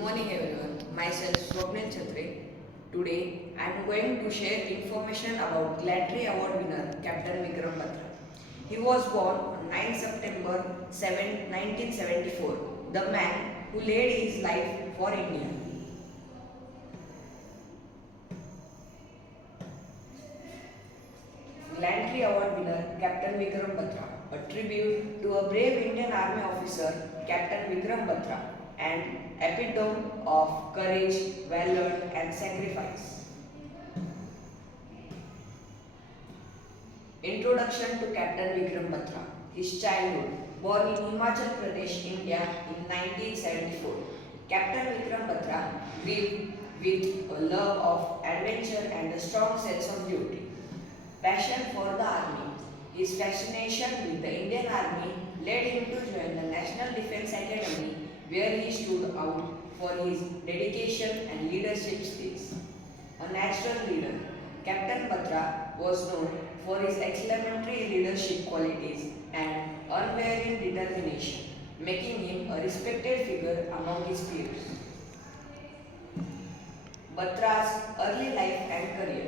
morning everyone. Myself Swapnil Chhatri. Today I am going to share information about Gladry Award winner Captain Vikram Batra. He was born on 9 September 1974. The man who laid his life for India. Gladry Award winner Captain Vikram Batra. A tribute to a brave Indian Army officer Captain Vikram Batra and epitome of courage, valor and sacrifice. Introduction to Captain Vikram Batra. His childhood. Born in Himachal Pradesh, India in 1974. Captain Vikram Batra grew with a love of adventure and a strong sense of duty. Passion for the army. His fascination with the Indian Army led him to join the National Defence Academy, where he stood out for his dedication and leadership skills. A natural leader, Captain Batra was known for his exemplary leadership qualities and unwavering determination, making him a respected figure among his peers. Batra's early life and career.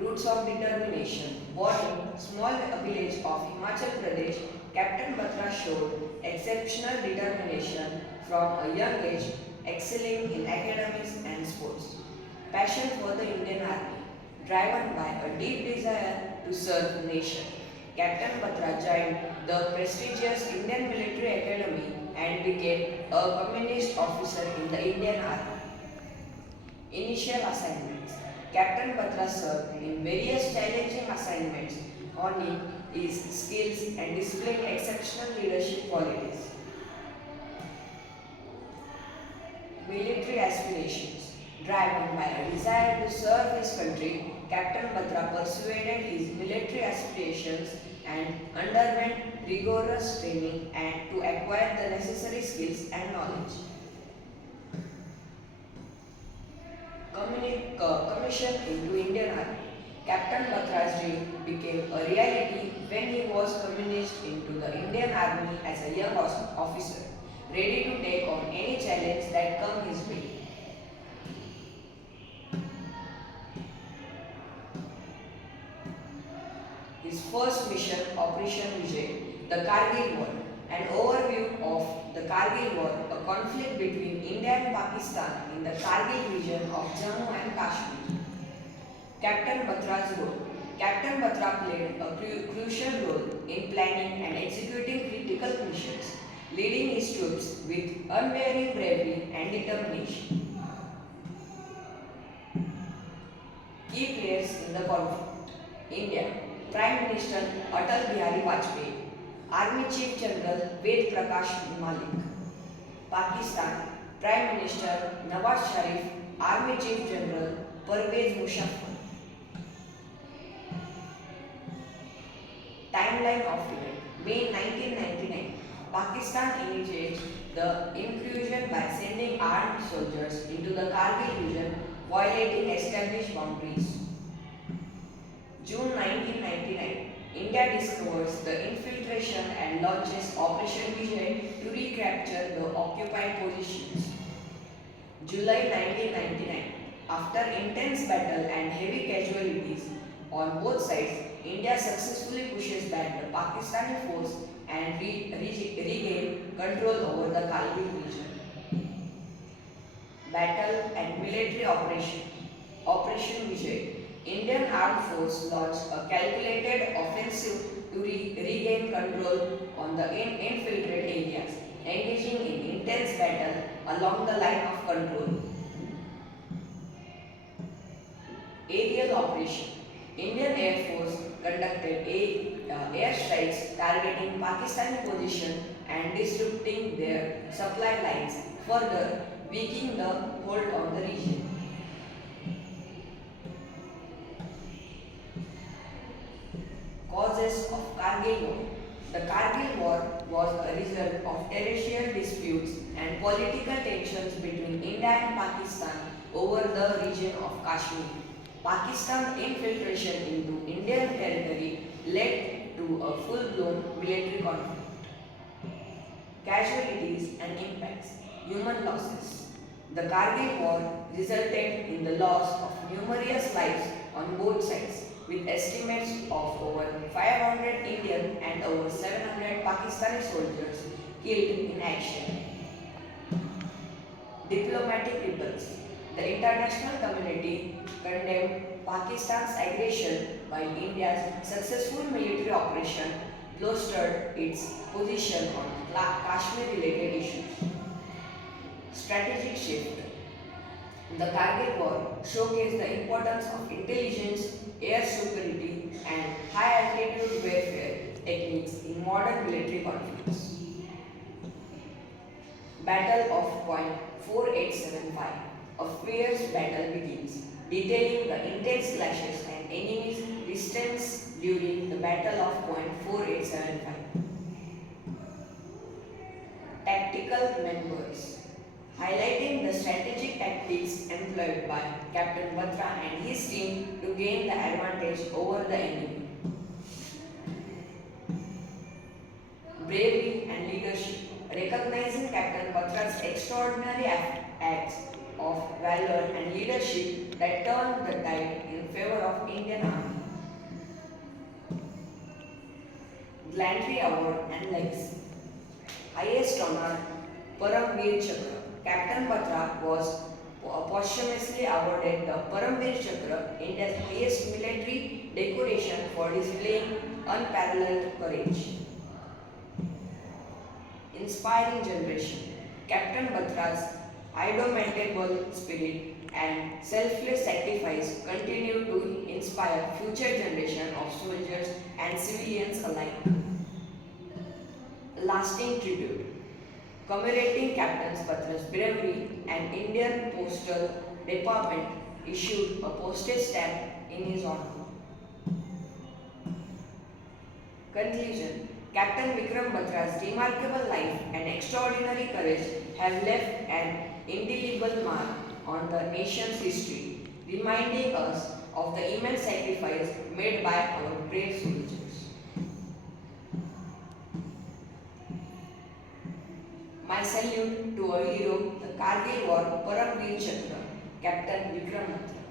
Roots of determination. Born in small village of Himachal Pradesh, Captain Batra showed exceptional determination from a young age, excelling in academics and sports. Passion for the Indian Army. Driven by a deep desire to serve the nation, Captain Batra joined the prestigious Indian Military Academy and became a commissioned officer in the Indian Army. Initial assignments. Captain Batra served in various challenging assignments, honing his skills and displaying exceptional leadership qualities. Military aspirations. Driven by a desire to serve his country, Captain Batra pursued his military aspirations and underwent rigorous training and to acquire the necessary skills and knowledge. Commission into Indian Army. Captain Batra's dream became a reality when he was commissioned into the Indian Army as a young officer, ready to take on any challenge that come his way. His first mission, Operation Vijay, the Kargil War. An overview of the Kargil War, a conflict between India and Pakistan in the Kargil region of Jammu and Kashmir. Captain Batra's role. Captain Batra played a crucial role in planning and executing critical missions, leading his troops with unwavering bravery and determination. Key players in the conflict. India. Prime Minister Atal Bihari Vajpayee. Army Chief General Ved Prakash Malik. Pakistan. Prime Minister Nawaz Sharif. Army Chief General Pervez Musharraf. Timeline of event. May 1999. Pakistan initiates the incursion by sending armed soldiers into the Kargil region, violating established boundaries. June 1999. India discovers the infiltration and launches Operation Vijay to recapture the occupied positions. July 1999. After intense battle and heavy casualties on both sides, India successfully pushes back the Pakistani force and regain control over the Kargil region. Battle and military operation. Operation Vijay. Indian Armed Force launched a calculated offensive to regain control on the infiltrated areas, engaging in intense battle along the line of control. Aerial operation. Indian Air Force conducted airstrikes targeting Pakistani position and disrupting their supply lines, further weakening the hold on the region. Causes of Kargil War. The Kargil War was a result of territorial disputes and political tensions between India and Pakistan over the region of Kashmir. Pakistan's infiltration into Indian territory led to a full-blown military conflict. Casualties and impacts. Human losses. The Kargil War resulted in the loss of numerous lives on both sides, with estimates of over 500 Indian and over 700 Pakistani soldiers killed in action. Diplomatic ripples. The international community condemned Pakistan's aggression while India's successful military operation bolstered its position on Kashmir related issues. Strategic shift. The Kargil War showcased the importance of intelligence, air superiority, and high altitude warfare techniques in modern military conflicts. Battle of Point 4875. A fierce battle begins, detailing the intense clashes and enemy's resistance during the Battle of Point 4875. Tactical members, highlighting the strategic tactics employed by Captain Batra and his team to gain the advantage over the enemy. Bravery and leadership, recognizing Captain Batra's extraordinary acts of valor and leadership that turned the tide in favor of Indian Army. Gallantry Award and Legacy. Highest honor, Paramveer Chakra. Captain Batra was posthumously awarded the Paramveer Chakra, India's highest military decoration for displaying unparalleled courage. Inspiring generation. Captain Batra's indomitable spirit and selfless sacrifice continue to inspire future generations of soldiers and civilians alike. Lasting tribute. Commemorating Captain Batra's bravery, and Indian Postal Department issued a postage stamp in his honor. Conclusion. Captain Vikram Batra's remarkable life and extraordinary courage have left an indelible mark on the nation's history, reminding us of the immense sacrifice made by our brave soldiers. My salute to our hero, the Kargil War Paramveer Chakra, Captain Vikram Batra.